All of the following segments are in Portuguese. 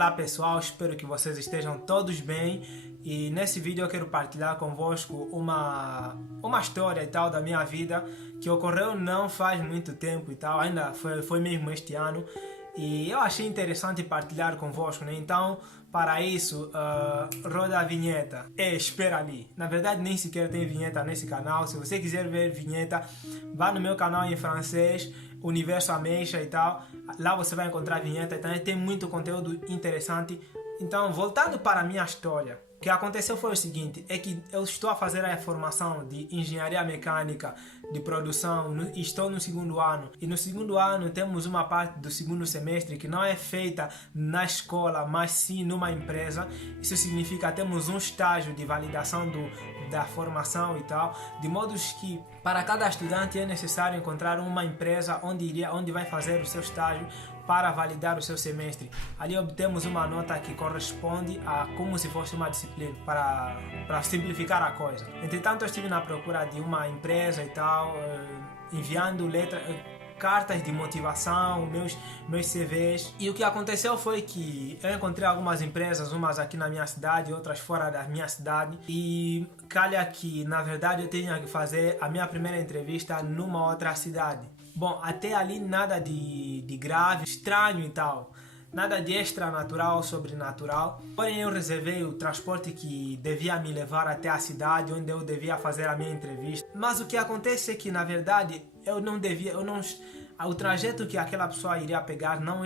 Olá pessoal, espero que vocês estejam todos bem e nesse vídeo eu quero partilhar convosco uma história e tal da minha vida que ocorreu não faz muito tempo e tal, ainda foi mesmo este ano e eu achei interessante partilhar convosco, né? Então para isso, roda a vinheta. Espera ali. Na verdade nem sequer tem vinheta nesse canal. Se você quiser ver vinheta, vá no meu canal em francês, Universo Ameixa e tal. Lá você vai encontrar vinheta e também tem muito conteúdo interessante. Então, voltando para a minha história, o que aconteceu foi o seguinte, é que eu estou a fazer a formação de engenharia mecânica de produção e estou no segundo ano. E no segundo ano temos uma parte do segundo semestre que não é feita na escola, mas sim numa empresa. Isso significa que temos um estágio de validação da formação e tal, de modo que para cada estudante é necessário encontrar uma empresa onde vai fazer o seu estágio para validar o seu semestre. Ali obtemos uma nota que corresponde a como se fosse uma disciplina, para simplificar a coisa. Entretanto, eu estive na procura de uma empresa e tal, enviando cartas de motivação, meus CVs. E o que aconteceu foi que eu encontrei algumas empresas, umas aqui na minha cidade, outras fora da minha cidade. E calha que, na verdade, eu tinha que fazer a minha primeira entrevista numa outra cidade. Bom, até ali nada de grave, estranho e tal. Nada de extra-natural, sobrenatural. Porém, eu reservei o transporte que devia me levar até a cidade onde eu devia fazer a minha entrevista. Mas o que acontece é que, na verdade, o trajeto que aquela pessoa iria pegar não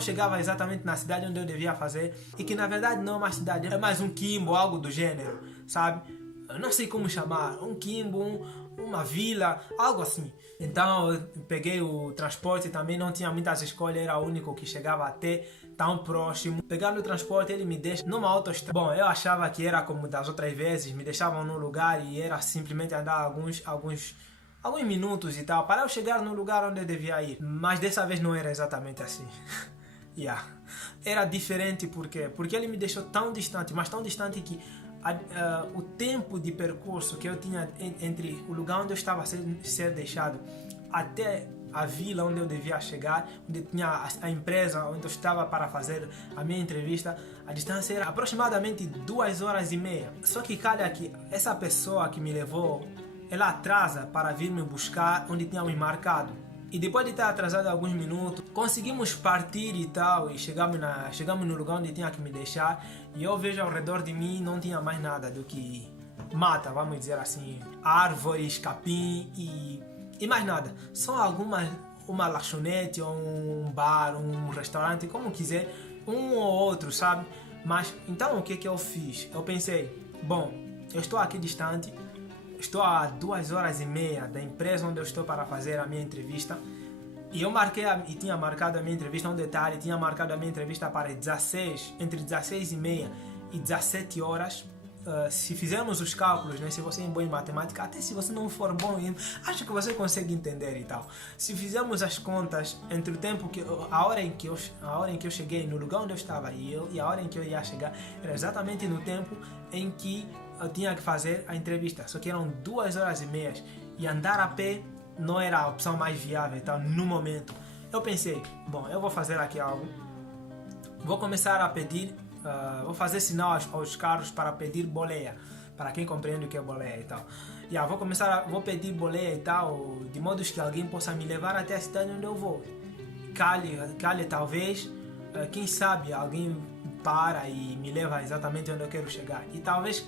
chegava exatamente na cidade onde eu devia fazer. E que, na verdade, não é uma cidade, é mais um quimbo, algo do gênero, sabe? Eu não sei como chamar, um quimbo, uma vila, algo assim. Então eu peguei o transporte, também não tinha muitas escolhas, era o único que chegava até tão próximo. Pegando o transporte, ele me deixa numa autoestrada. Bom, eu achava que era como das outras vezes, me deixavam num lugar e era simplesmente andar alguns minutos e tal, para eu chegar no lugar onde eu devia ir. Mas dessa vez não era exatamente assim. Era diferente, por quê? Porque ele me deixou tão distante, mas tão distante que o tempo de percurso que eu tinha entre o lugar onde eu estava a ser deixado até a vila onde eu devia chegar, onde tinha a empresa onde eu estava para fazer a minha entrevista, a distância era aproximadamente 2h30. Só que calha que essa pessoa que me levou, ela atrasa para vir me buscar onde tínhamos marcado. E depois de estar atrasado alguns minutos, conseguimos partir e tal, e chegamos no lugar onde tinha que me deixar, e eu vejo ao redor de mim não tinha mais nada do que mata, vamos dizer assim, árvores, capim e mais nada. Só uma lanchonete, ou um bar, um restaurante, como quiser, um ou outro, sabe? Mas então o que eu fiz? Eu pensei, bom, eu estou aqui distante, estou a 2h30 da empresa onde eu estou para fazer a minha entrevista e eu tinha marcado a minha entrevista, um detalhe, tinha marcado a minha entrevista para entre 16h30 e 17 horas. Se fizermos os cálculos, né, se você é bom em matemática, até se você não for bom, acho que você consegue entender e tal. Se fizermos as contas entre o tempo a hora em que eu cheguei no lugar onde eu estava e a hora em que eu ia chegar, era exatamente no tempo em que eu tinha que fazer a entrevista. Só que eram 2h30 e andar a pé não era a opção mais viável e tal no momento. Eu pensei, bom, eu vou fazer aqui algo, vou começar a pedir, vou fazer sinal aos carros para pedir boleia, para quem compreende o que é boleia e tal. Vou pedir boleia e tal, de modo que alguém possa me levar até a cidade onde eu vou. Calhe talvez, quem sabe alguém para e me leva exatamente onde eu quero chegar. E talvez,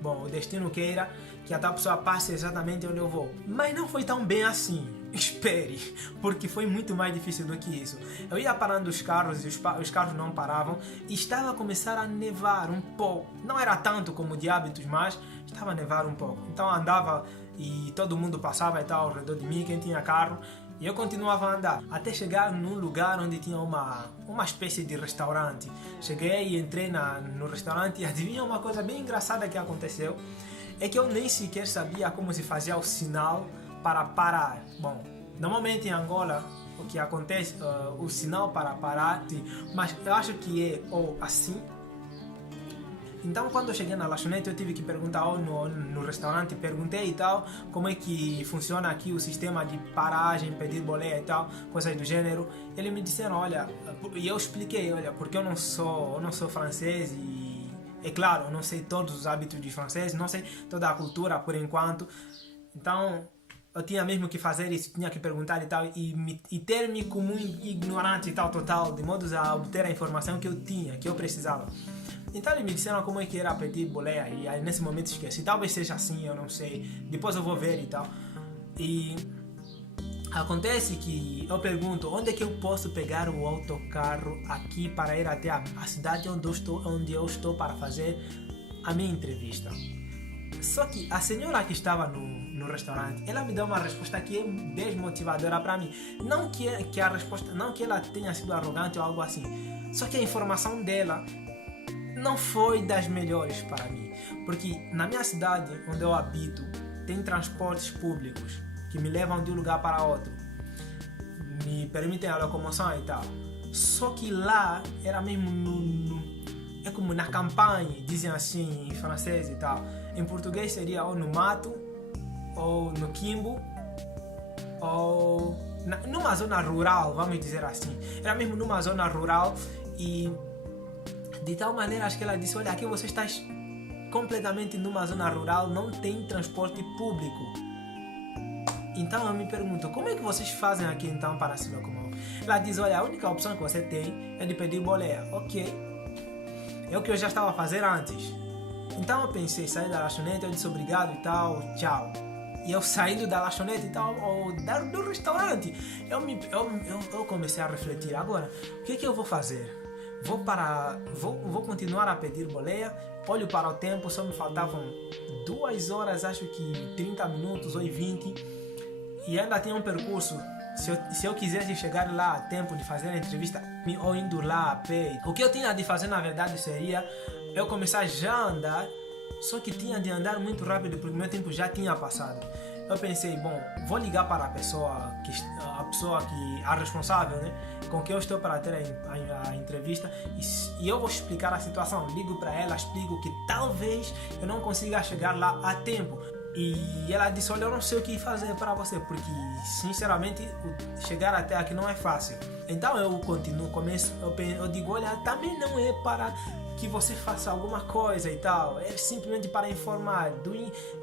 bom, o destino queira que a tal pessoa passe exatamente onde eu vou. Mas não foi tão bem assim. Espere, porque foi muito mais difícil do que isso. Eu ia parando os carros e os carros não paravam e estava a começar a nevar um pouco. Não era tanto como de hábitos, mas estava a nevar um pouco. Então andava e todo mundo passava e tal ao redor de mim, quem tinha carro. E eu continuava a andar, até chegar num lugar onde tinha uma espécie de restaurante. Cheguei e entrei no restaurante e adivinha uma coisa bem engraçada que aconteceu? É que eu nem sequer sabia como se fazia o sinal para parar. Bom, normalmente em Angola o que acontece, o sinal para parar, mas eu acho que é ou assim, Então quando eu cheguei na lanchonete eu tive que perguntar no restaurante, perguntei e tal, como é que funciona aqui o sistema de paragem, pedir boleia e tal, coisas do gênero. Eles me disseram, olha, e eu expliquei, olha, porque eu não sou francês e é claro, eu não sei todos os hábitos dos franceses, não sei toda a cultura por enquanto. Então eu tinha mesmo que fazer isso, tinha que perguntar e tal, e ter-me como um ignorante e tal, total, de modo a obter a informação que eu tinha, que eu precisava. Então eles me disseram como é que era pedir boleia, e aí nesse momento esqueci. Talvez seja assim, eu não sei, depois eu vou ver e tal. E acontece que eu pergunto, onde é que eu posso pegar o autocarro aqui para ir até a cidade onde eu estou para fazer a minha entrevista. Só que a senhora que estava no restaurante, ela me deu uma resposta que é desmotivadora para mim. Não que a resposta, não que ela tenha sido arrogante ou algo assim. Só que a informação dela não foi das melhores para mim. Porque na minha cidade, onde eu habito, tem transportes públicos que me levam de um lugar para outro. Me permitem a locomoção e tal. Só que lá era mesmo é como na campanha, dizem assim em francês e tal. Em português seria ou no mato, ou no quimbo, ou numa zona rural, vamos dizer assim. Era mesmo numa zona rural e de tal maneira acho que ela disse, olha, aqui você está completamente numa zona rural, não tem transporte público. Então eu me pergunto, como é que vocês fazem aqui então para se locomover? Ela diz, olha, a única opção que você tem é de pedir boleia. Ok, é o que eu já estava a fazer antes. Então eu pensei, saí da lanchonete, eu disse obrigado e tal, tchau. E eu saindo da lanchonete e tal, ou do restaurante, eu comecei a refletir, agora, o que é que eu vou fazer? Vou continuar a pedir boleia, olho para o tempo, só me faltavam 2 horas, acho que 30 minutos ou 20, e ainda tinha um percurso. Se eu quisesse chegar lá a tempo de fazer a entrevista, ou indo lá a pé, o que eu tinha de fazer na verdade seria eu começar já a andar, só que tinha de andar muito rápido porque o meu tempo já tinha passado. Eu pensei, bom, vou ligar para a pessoa a responsável, né, com quem eu estou para ter a entrevista e eu vou explicar a situação. Ligo para ela, explico que talvez eu não consiga chegar lá a tempo. E ela disse, olha, eu não sei o que fazer para você, porque sinceramente chegar até aqui não é fácil. Então eu continuo, eu digo, olha, também não é para que você faça alguma coisa e tal, é simplesmente para informar.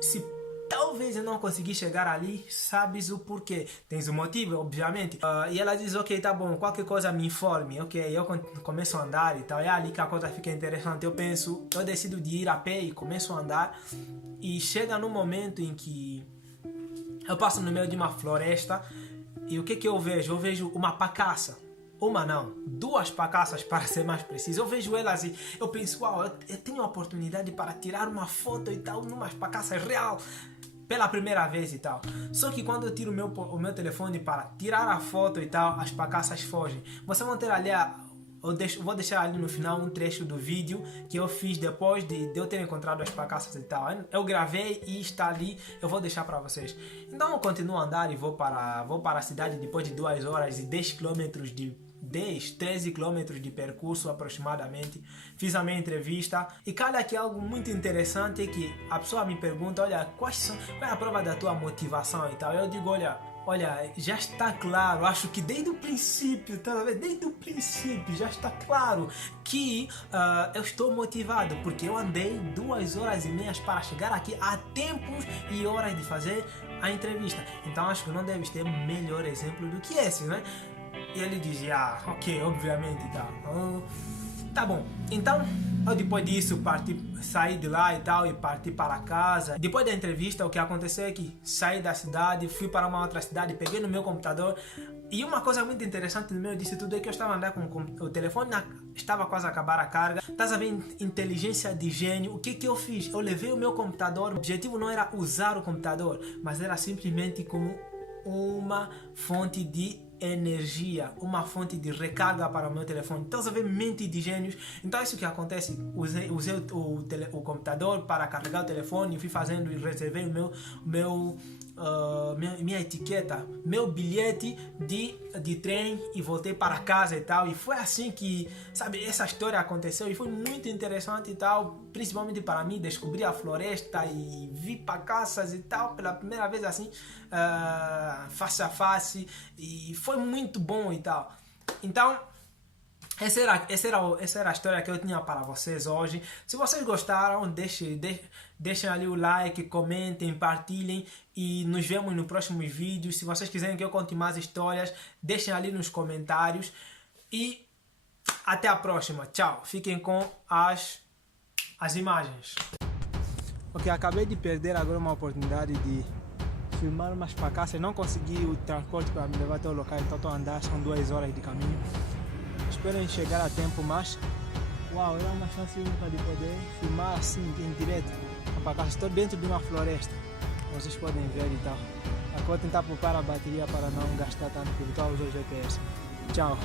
Se talvez eu não conseguir chegar ali, sabes o porquê, tens o motivo, obviamente. E ela diz, ok, tá bom, qualquer coisa me informe. Ok, eu começo a andar e tal, é ali que a coisa fica interessante. Eu decido de ir a pé e começo a andar. E chega no momento em que eu passo no meio de uma floresta e o que eu vejo? Eu vejo uma pacaça. Uma não, 2 pacaças para ser mais preciso. Eu vejo elas e eu penso, uau, eu tenho a oportunidade para tirar uma foto e tal, numas pacaças real, pela primeira vez e tal. Só que quando eu tiro o meu telefone para tirar a foto e tal, as pacaças fogem. Vocês vão ter ali vou deixar ali no final um trecho do vídeo que eu fiz depois de eu ter encontrado as pacaças e tal. Eu gravei e está ali, eu vou deixar para vocês. Então eu continuo a andar e vou para a cidade depois de 2 horas e 13 quilômetros de percurso aproximadamente. Fiz a minha entrevista e calha que algo muito interessante é que a pessoa me pergunta, olha, qual é a prova da tua motivação e tal. Eu digo, olha, já está claro, acho que desde o princípio, tá vendo? Desde o princípio já está claro que eu estou motivado, porque eu andei 2 horas e meia para chegar aqui a tempos e horas de fazer a entrevista. Então acho que não deves ter melhor exemplo do que esse, né? E ele dizia, ok, obviamente, tá. Tá bom, então eu depois disso saí de lá e tal e parti para casa. Depois da entrevista o que aconteceu é que saí da cidade, fui para uma outra cidade, peguei no meu computador. E uma coisa muito interessante no meio disso tudo é que eu estava andando com o telefone, estava quase a acabar a carga. Estás a ver, inteligência de gênio. O que eu fiz? Eu levei o meu computador, o objetivo não era usar o computador, mas era simplesmente como uma fonte de energia, uma fonte de recarga para o meu telefone. Então, você vê, mente de gênios. Então, isso que acontece, usei o computador para carregar o telefone, fui fazendo e reservei o meu minha etiqueta, meu bilhete de trem e voltei para casa e tal. E foi assim que, sabe, essa história aconteceu e foi muito interessante e tal, principalmente para mim, descobrir a floresta e vir para caças e tal, pela primeira vez assim, face a face, e foi muito bom e tal. Então, essa era a história que eu tinha para vocês hoje. Se vocês gostaram, deixem ali o like, comentem, partilhem e nos vemos nos próximos vídeos. Se vocês quiserem que eu conte mais histórias, deixem ali nos comentários. E até a próxima. Tchau. Fiquem com as imagens. Ok, acabei de perder agora uma oportunidade de filmar umas pacaças. Não consegui o transporte para me levar até o local, então estou a andar, são 2 horas de caminho. Espero chegar a tempo, mas uau, era uma chance única de poder filmar assim em direto. Estou dentro de uma floresta, vocês podem ver e tal. Agora vou tentar poupar a bateria para não gastar tanto, porque estou a usar o GPS. Tchau.